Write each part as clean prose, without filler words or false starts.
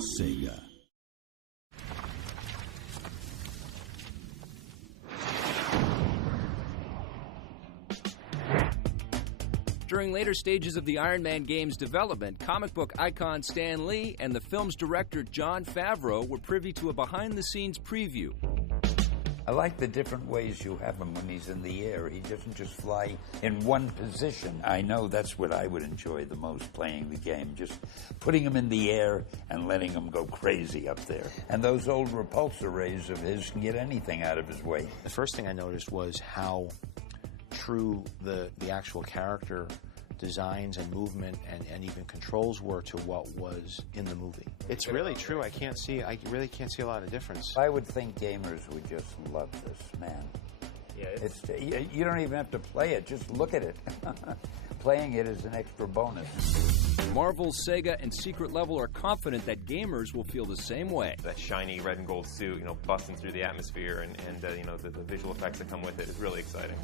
SEGA. During later stages of the Iron Man game's development, comic book icon Stan Lee and the film's director Jon Favreau were privy to a behind-the-scenes preview. I like the different ways you have him when he's in the air. He doesn't just fly in one position. I know that's what I would enjoy the most playing the game, just putting him in the air and letting him go crazy up there. And those old repulsor rays of his can get anything out of his way. The first thing I noticed was how true the actual character designs and movement and even controls were to what was in the movie. It's really true. I really can't see a lot of difference. I would think gamers would just love this, man. Yeah, you don't even have to play it, just look at it. Playing it is an extra bonus. Marvel's SEGA and Secret Level are confident that gamers will feel the same way. That shiny red and gold suit, busting through the atmosphere and the visual effects that come with it is really exciting.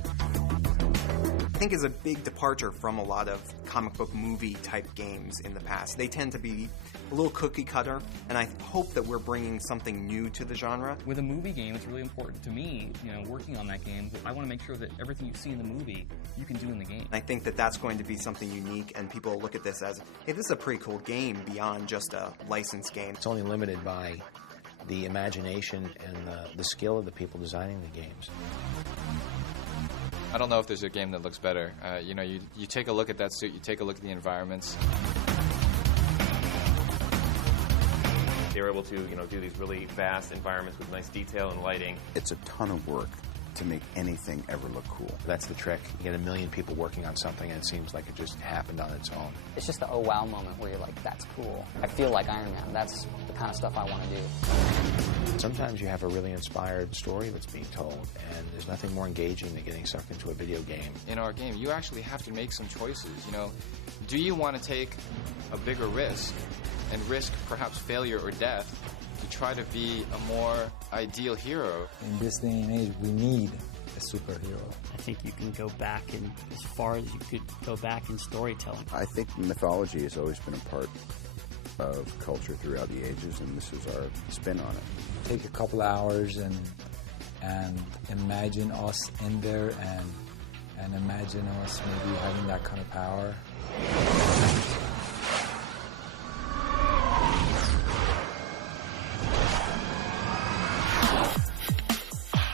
I think is a big departure from a lot of comic book movie type games in the past. They tend to be a little cookie cutter, and I hope that we're bringing something new to the genre. With a movie game, it's really important to me, working on that game, I want to make sure that everything you see in the movie, you can do in the game. I think that that's going to be something unique, and people will look at this as, hey, this is a pretty cool game beyond just a licensed game. It's only limited by the imagination and the skill of the people designing the games. I don't know if there's a game that looks better. You take a look at that suit, you take a look at the environments. They were able to, do these really vast environments with nice detail and lighting. It's a ton of work to make anything ever look cool. That's the trick. You get 1 million people working on something and it seems like it just happened on its own. It's just the oh wow moment where you're like, that's cool. I feel like Iron Man. That's the kind of stuff I want to do. Sometimes you have a really inspired story that's being told, and there's nothing more engaging than getting sucked into a video game. In our game, you actually have to make some choices. Do you want to take a bigger risk and risk perhaps failure or death to try to be a more ideal hero? In this day and age, we need a superhero. I think you can go back and as far as you could go back in storytelling. I think mythology has always been a part of culture throughout the ages, and this is our spin on it. Take a couple hours and imagine us in there and imagine us maybe having that kind of power.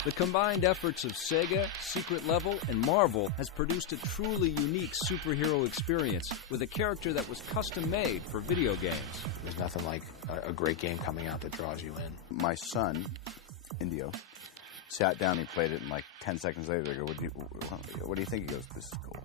The combined efforts of SEGA, Secret Level, and Marvel has produced a truly unique superhero experience with a character that was custom-made for video games. There's nothing like a great game coming out that draws you in. My son, Indio, sat down, he played it, and like 10 seconds later, I go, what do you think? He goes, this is cool.